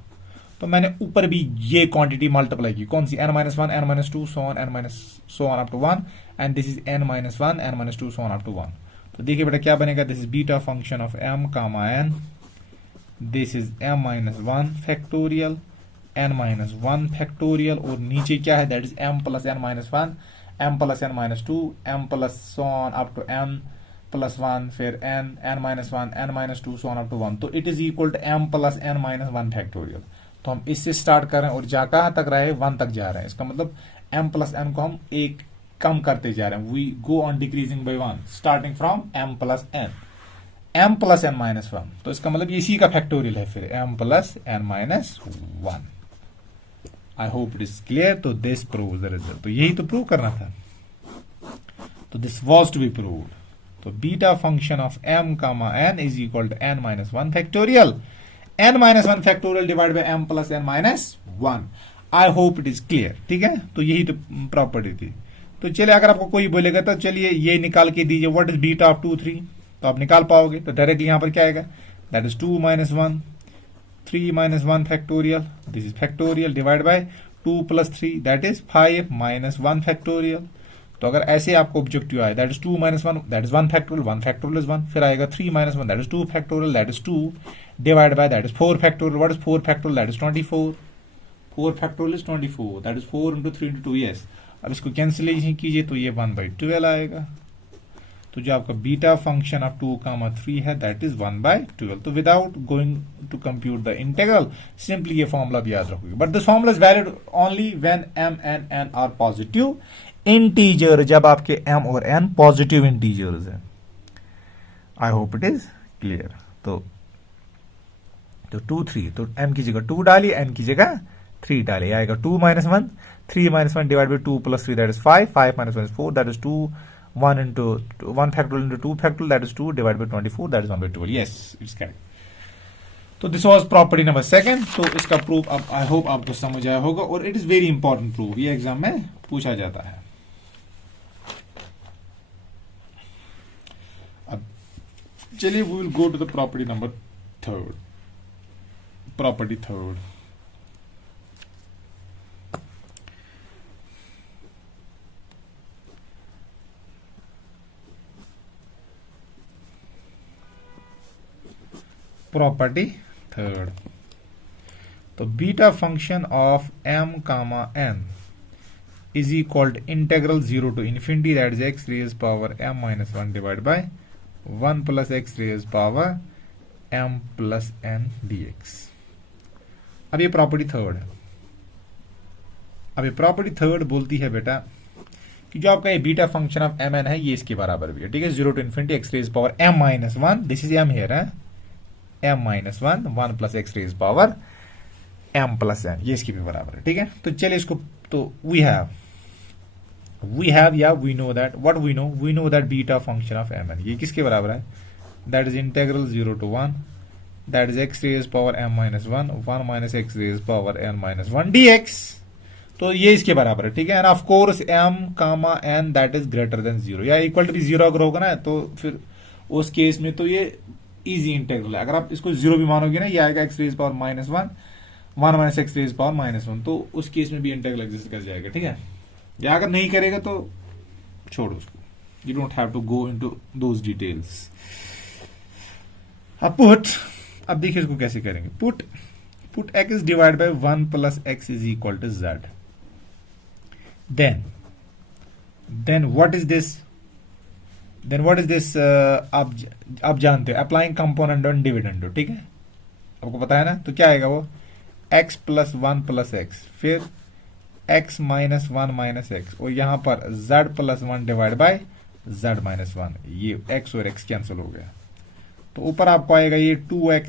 तो मैंने ऊपर भी ये क्वांटिटी मल्टीप्लाई की, कौन सी, n minus 1 n minus 2 so on n minus so on up to 1, and this is n minus 1 n minus 2 so on up to 1। तो देखिए बेटा क्या बनेगा, this is beta function of m comma n, this is m minus 1 factorial n minus 1 factorial, और नीचे क्या है, that is m plus n minus 1 m plus n minus 2 m plus so on up to m plus 1 फिर n minus 1 n minus 2 so on up to 1। तो it is equal to m plus n minus 1 factorial. तो हम इससे स्टार्ट कर रहे हैं और जा कहां तक रहे, 1 तक जा रहे हैं, इसका मतलब m प्लस n को हम एक कम करते जा रहे हैं, we go on decreasing by 1 starting from m plus n, m plus n minus 1, तो इसका मतलब इसी का फैक्टोरियल है फिर m plus n minus 1। I hope it is clear. तो दिस प्रूव्स द रिजल्ट, तो यही तो प्रूव करना था, तो this was to be proved. तो beta function of m comma n is equal to n minus 1 factorial n minus 1 factorial divide by m plus n minus 1। I hope it is clear. ठीक है, तो यही तो प्रॉपर्टी थी। तो चलिए अगर आपको कोई बोलेगा तो चलिए ये निकाल के दीजिए, व्हाट इज बीटा ऑफ 2 3, तो आप निकाल पाओगे। तो डायरेक्टली यहां पर क्या आएगा, that is 2 minus 1 3 minus 1 factorial, this is factorial divide bye 2 plus 3 that is 5 minus 1 factorial. तो अगर ऐसे आपको ऑब्जेक्टिव आए, that is 2 minus 1 that is 1 factorial is 1, फिर आएगा 3 minus 1 that is 2 factorial that is 2 divide by that is 4 factorial, what is 4 factorial, that is 24, 4 factorial is 24, that is 4 into 3 into 2, yes. अब इसको कैंसिलेशन कीजिए तो ये 1/12 आएगा। तो जो आपका बीटा फंक्शन ऑफ 2,3 है दैट इज 1/12। तो without going to compute the integral simply ये फॉर्मूला भी याद रखोगे, but this formula is valid only when m and n are positive integer, जब आपके m और n पॉजिटिव इंटीजर्स है। I hope it is clear. तो 2 3, तो m की जगह 2 डालिए, n की जगह 3 डालिए, आएगा 2 minus 1 3 minus 1 divide by 2 plus 3 that is 5 5 minus 1 is 4 that is 2 1 into 1 factorial into 2 factorial that is 2 divided by 24 that is 1/12, yes it's correct। तो दिस वाज प्रॉपर्टी नंबर 2। तो इसका प्रूफ अब आई होप आपको समझ आया होगा, और it is very important proof, ये एग्जाम में पूछा जाता है। अब चलिए we will go to the property number 3, property 3। Property third. तो beta function of m comma n is equal to integral 0 to infinity that is x raise power m minus 1 divide by 1 plus x raise power m plus n dx। अब ये प्रॉपर्टी थर्ड है। अब ये प्रॉपर्टी थर्ड बोलती है बेटा कि जो आपका ये beta function of M N है ये इसके बराबर भी है, ठीक है। 0 to infinity X raise power m minus 1, this is m here है, m minus 1 plus x raise power m plus n, ये इसके भी बराबर है, ठीक है। तो चलिए इसको, तो वी हैव या we know that, what we know that beta function of M N ये किसके बराबर है, that is integral 0 to 1 that is x raise power m minus 1 minus x raise power n minus 1 dx। तो ये इसके बराबर है, ठीक है। And of course m comma n that is greater than 0 या इक्वल टू भी 0 अगर होगा ना तो फिर उस केस में तो ये इजी इंटेग्रल है। अगर आप इसको 0 भी मानोगे ना, ये आएगा x raise power minus 1 minus x raise power minus 1, तो उस केस में भी इंटेग्रल एग्जिस्ट कर जाएगा, ठीक है। या अगर नहीं करेगा तो छोड़ो उसको, you don't have to go into those details. अब देखिए इसको कैसे करेंगे। Put x divide by 1 plus x is equal to z। then what is this, आप जानते हो अप्लाइंग कंपोनेंट ऑन डिविडेंड, ठीक है, आपको पता है ना। तो क्या आएगा वो x प्लस 1 प्लस एक्स, फिर x माइनस 1 माइनस एक्स, और यहां पर z plus 1 divide by z minus 1, ये x और x कैंसिल हो गया। तो ऊपर आपको आएगा ये 2x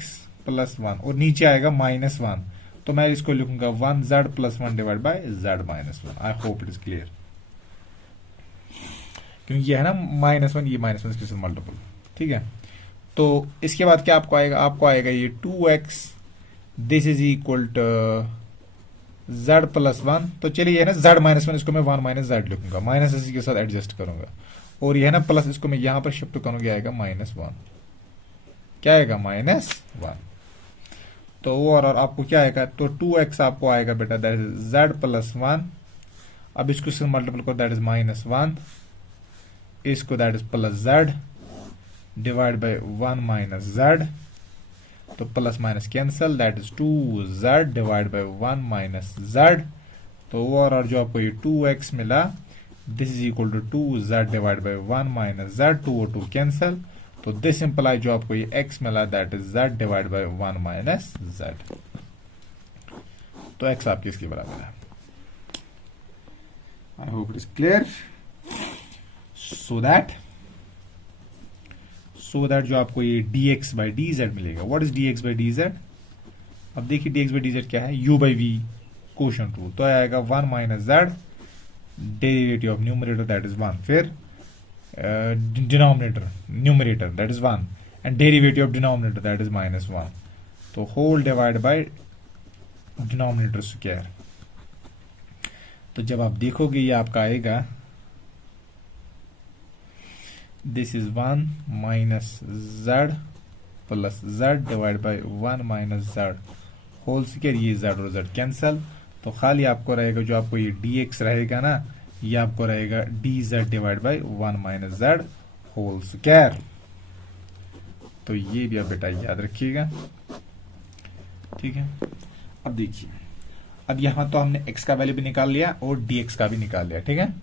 प्लस 1 और नीचे आएगा माइनस 1, तो मैं इसको लिखूंगा 1z plus 1 divide by z minus 1। I hope it is clear, क्योंकि ये है ना माइनस 1, ये माइनस 1 इसके साथ मल्टीपल, ठीक है। तो इसके बाद क्या आपको आएगा ये 2x, this is equal to z plus 1। तो चलिए ये है ना z माइनस 1, इसको मैं 1 माइनस z लिखूंगा, माइनस इसी के साथ एडजस्ट करूंगा, और ये है ना प्लस, इसको मैं यहां पर शिफ्ट करूंगा, आएगा माइनस 1, क्या आएगा माइनस 1। तो और आपको क्या आएगा, तो 2x आपको आएगा बेटा दैट इज z प्लस 1, अब इसको से मल्टीपल करो दैट इज माइनस 1, इसको that is plus z divide by 1 minus z, तो plus minus cancel that is 2z divide by 1 minus z। तो और जो आपको ये 2x मिला, this is equal to 2z divide by 1 minus z, 2 और 2 कैंसल, तो दिस इंप्लाई जो आपको ये x मिला that is z divide by 1 minus z। तो x आपके इसके बराबर है। I hope it is clear. So that जो आपको ये dx बाई dz मिलेगा। What is dx by dz? अब देखिए dx बाई dz क्या है, u by v quotient rule, तो आएगा 1 minus z, derivative of numerator that is 1, फिर denominator numerator that is 1 and derivative of denominator that is minus 1, तो whole divide by denominator square. तो जब आप देखोगे ये आपका आएगा this is 1 minus z plus z divide by 1 minus z whole square, ये z और z कैंसल, तो खाली आपको रहेगा जो आपको ये dx रहेगा ना, ये आपको रहेगा dz divide by 1 minus z whole square. तो ये भी आप बेटा याद रखिएगा, ठीक है। अब देखिए, अब यहां तो हमने x का वैल्यू भी निकाल लिया और dx का भी निकाल लिया, ठीक है।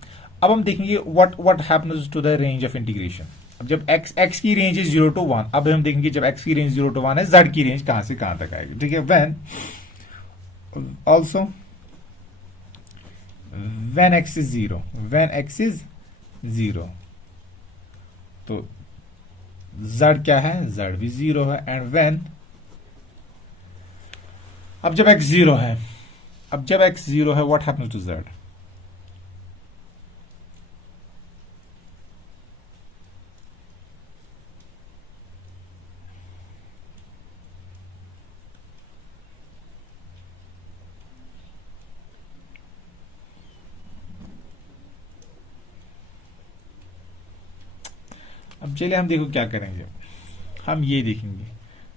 अब हम देखेंगे what happens to the range of integration. अब जब x की रेंज है 0 टू 1, अब हम देखेंगे जब x की रेंज 0 टू 1 है, z की रेंज कहां से कहां तक आएगी, ठीक है। when x is 0, तो z क्या है, z भी 0 है, एंड when, अब जब x 0 है, व्हाट हैपेंस टू z? अब चलिए हम देखो क्या करेंगे, हम ये देखेंगे।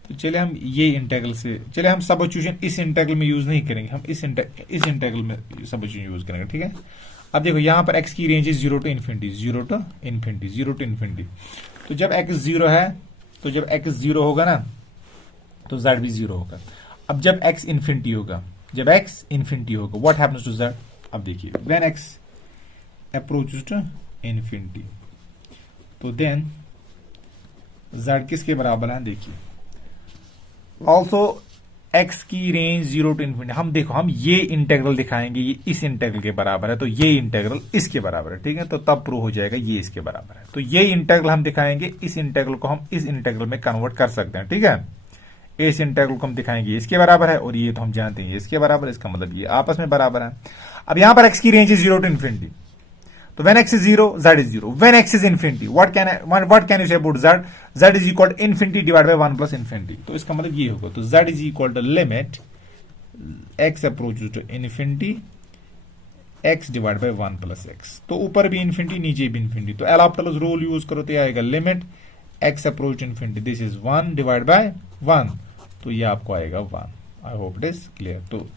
तो चलिए हम ये इंटेग्रल से, चलिए हम सबस्टिट्यूशन इस इंटेग्रल में यूज नहीं करेंगे, हम इस इंटेग्रल में सबस्टिट्यूशन यूज करेंगे, ठीक है। अब देखो यहां पर x की रेंज है 0 टू इन्फिनिटी। तो जब x 0 है, तो जब x 0 होगा ना, तो z भी 0 होगा। अब जब x इन्फिनिटी होगा, जब x इन्फिनिटी होगा, व्हाट हैपेंस टू z? अब देखिए, when x approaches to infinity, तो देन z किसके बराबर है? देखिए, ऑल्सो x की रेंज 0 टू इन्फिनिटी, हम देखो हम ये इंटेग्रल दिखाएंगे, ये इस इंटेग्रल के बराबर है, तो ये इंटेग्रल इसके बराबर है, ठीक है, तो तब प्रूव हो जाएगा ये इसके बराबर है। तो ये इंटेग्रल हम दिखाएंगे, इस इंटेग्रल को हम इस इंटेग्रल में कन्वर्ट कर सकते हैं, ठीक है। इस इंटेग्रल को हम दिखाएंगे इसके बराबर है, और ये तो हम जानते हैं इसके बराबर है, इसका मतलब ये आपस में बराबर है। अब यहां पर x की रेंज इज 0 टू इन्फिनिटी, तो when x is 0, z is 0. When x is infinity, what can you say about z? Z is equal to infinity divided by 1 plus infinity. तो इसका मतलब ये होगा, तो z is equal to limit x approaches to infinity x divided by 1 plus x. तो ऊपर भी infinity, नीचे भी infinity, तो L'Hopital's rule यूज करो तो ये आएगा limit x approach to infinity. This is 1 divided by 1, तो ये आपको आएगा 1. I hope it is clear. तो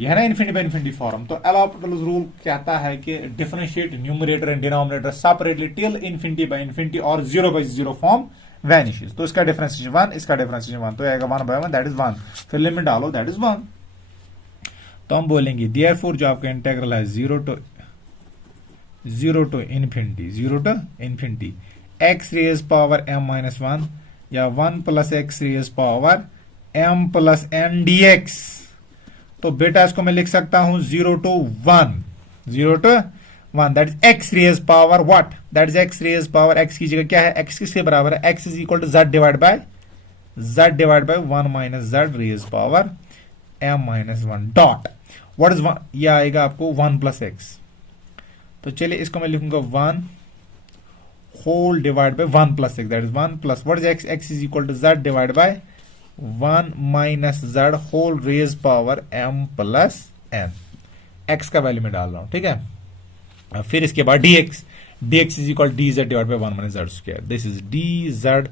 यह है ना इन्फिनिटी बाय इन्फिनिटी फॉर्म। तो L'Hopital's रूल कहता है कि differentiate numerator and denominator separately till infinity by infinity और 0 बाय 0 फॉर्म वैनिशेस। तो इसका डिफरेंशिएशन 1, इसका डिफरेंशिएशन 1, तो आएगा 1 बाय 1, दैट इज 1, फिर लिमिट डालो, दैट इज 1। तो हम बोलेंगे देयरफॉर जो आपका इंटीग्रल है 0 to infinity x raise power m minus 1 या 1 plus x raise power m plus n dx। तो बेटा इसको मैं लिख सकता हूं 0 to 1, that is x raise power what, that is x raise power, x की जगह क्या है, x किसके बराबर है, x is equal to z divide by 1 minus z raise power m minus 1 dot what is 1, ये आएगा आपको 1 प्लस x। तो चलिए इसको मैं लिखूंगा 1 whole divide by 1 plus x, that is 1 plus what is x, x is equal to z divide by 1 minus z whole raise power m plus n, x का वैल्यू में डाल रहा हूं, ठीक है। फिर इसके बाद dx is equal dz divide by 1 minus z square, this is dz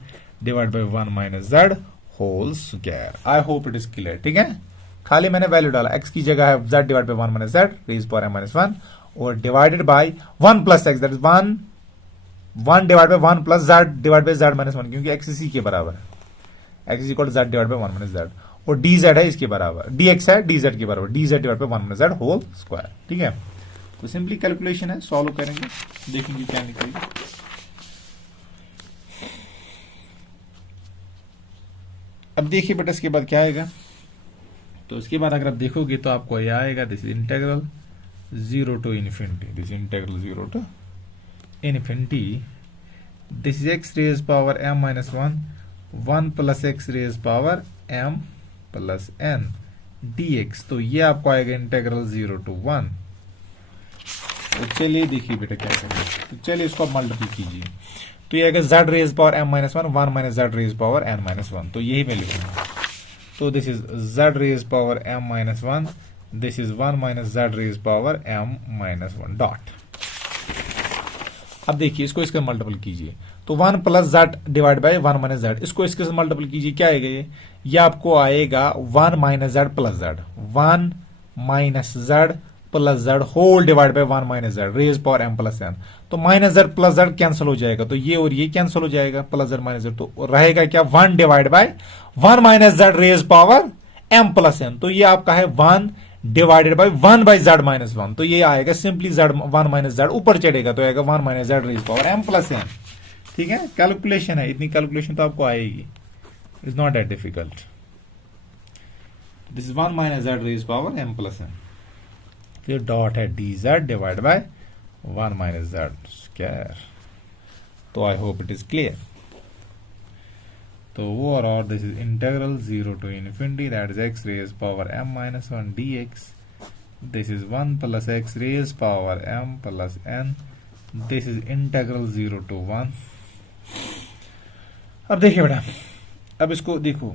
divide by 1 minus z whole square. I hope it is clear, ठीक है। खाली मैंने वैल्यू डाला, x की जगह है z divide by 1 minus z raise power m minus 1 और divided by 1 plus x, that is 1 divide by 1 plus z divide by z minus 1, क्योंकि x इसी के बराबर है, x is equal to z divide by 1 minus z, और dz है इसके बराबर, dx है dz के बराबर, dz divide by 1 minus z whole square, ठीक है। तो सिंपली कैलकुलेशन है, सॉल्व करेंगे, देखेंगे क्या निकलेगा। अब देखिए बेटा इसके बाद क्या आएगा, तो इसके बाद अगर आप देखोगे तो आपको यह आएगा, this is integral 0 to infinity, this integral 0 to infinity, this is x raise power m minus 1 plus x raise power m plus n dx। तो ये आपको आएगा इंटीग्रल 0 टू 1। तो चलिए देखिए बेटा क्या करेंगे, तो चलिए इसको आप मल्टीप्लाई कीजिए, तो ये आएगा z raise power m minus 1 minus z raise power n minus 1, तो यही मैं लिखूंगा। तो this is z raise power m minus 1, this is 1 minus z raise power m minus 1 dot. अब देखिए इसको इसका मल्टीपल कीजिए, तो 1 plus z divide by 1 minus z, इसको इसके साथ मल्टीपल कीजिए, क्या आएगा ये आपको आएगा 1 minus z plus z, 1 minus z plus z whole divide by 1 minus z raise power m plus n। तो minus z plus z cancel हो जाएगा, तो ये और ये कैंसिल हो जाएगा, प्लस z माइनस z, तो रहेगा क्या 1 divide by 1 minus z raise power m plus n। तो ये आपका है 1 divided by 1 by z minus 1, तो ये आएगा सिंपली z 1 माइनस z ऊपर चढ़ेगा, तो आएगा 1 minus z raise power m plus n, ठीक है। कैलकुलेशन है, इतनी कैलकुलेशन तो आपको आएगी, is not that difficult. This is 1 minus z raise power m plus n, फिर डॉट है dz divide by 1 minus z square. तो I hope it is clear. तो वो और this is integral 0 to infinity, that is x raise power m minus 1 dx, this is 1 plus x raise power m plus n, this is integral 0 to 1। अब देखिए बेटा, अब इसको देखो,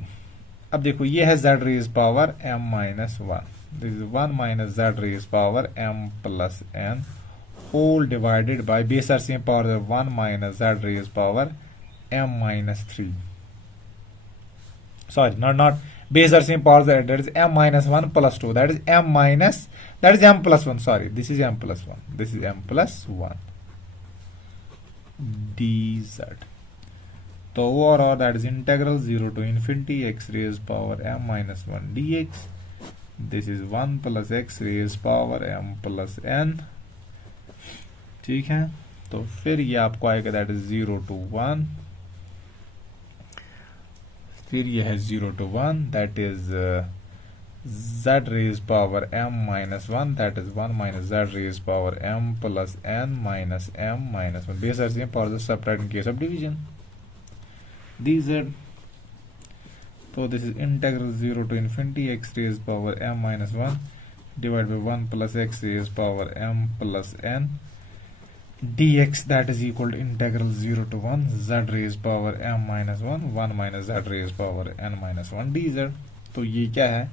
अब देखो ये है z raise power m minus 1, this is 1 minus z raise power m plus n whole divided by base are same power 1 minus z raise power m minus 3, sorry not base are same powers, that is m minus 1 plus 2, that is m plus 1, sorry, this is m plus 1, this is m plus 1 dz तो और that is integral 0 to infinity x raised power m minus 1 dx. This is 1 plus x raised power m plus n. ठीक है, तो फिर ये आपको आएगा दैट इज 0 to 1, फिर ये है 0 to 1 that is z raised power m minus 1 that is 1 minus z raised power m plus n minus m minus 1. These are the powers separate in case of division. These are, so this is integral 0 to infinity x raised power m minus 1 divided by 1 plus x raised power m plus n dx, that is equal to integral 0 to 1 z raised power m minus 1 1 minus z raised power n minus 1 dz. तो ये क्या है,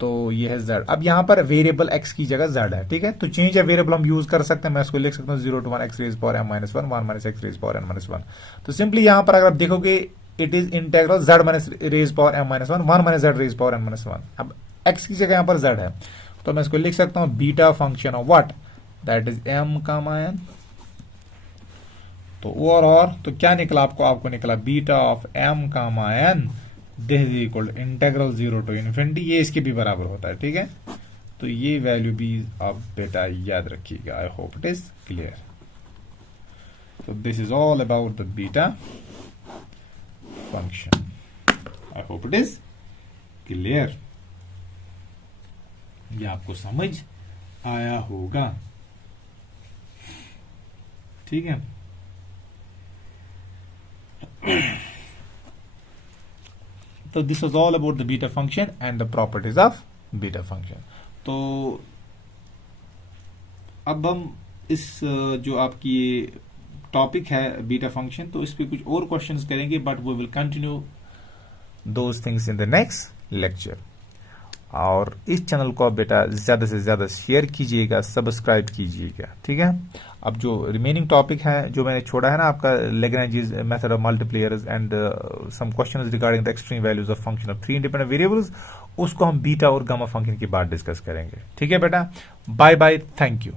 तो ये है z. अब यहाँ पर वेरिएबल x की जगह z है, ठीक है, तो चेंज है वेरिएबल हम यूज कर सकते हैं. मैं इसको लिख सकता हूँ 0 to 1 x raised power m minus 1 1 minus x raised power n minus 1. तो सिंपली यहाँ पर अगर आप देखोगे it is integral z minus raised power m minus 1 1 minus z raised power n minus 1. अब x की जगह यहाँ पर z है, तो मैं इसको लिख सकता हूँ beta function of what, that is m comma n. तो और तो क्या निकला आपको निकला beta of m comma n, this is equal to integral 0 to infinity, ये इसके भी बराबर होता है, ठीक है. तो ये वैल्यू भी आप बेटा याद रखिएगा. आई hope it is clear. So this is all about the beta function. I hope it is clear. ये आपको समझ आया होगा, ठीक है. तो this was all about the beta function and the properties of beta function. तो अब हम इस जो आपकी टॉपिक है बीटा फंक्शन, तो इस पे कुछ और क्वेश्चंस करेंगे, but we will continue those things in the next lecture. और इस चैनल को आप बेटा ज्यादा से ज्यादा शेयर कीजिएगा, सब्सक्राइब कीजिएगा, ठीक है. अब जो रिमेनिंग टॉपिक है जो मैंने छोड़ा है ना आपका Lagrange method of multipliers and some questions regarding the extreme values of function of 3 independent variables, उसको हम बीटा और गामा फंक्शन की बात डिस्कस करेंगे, ठीक है बेटा. Bye bye, thank you.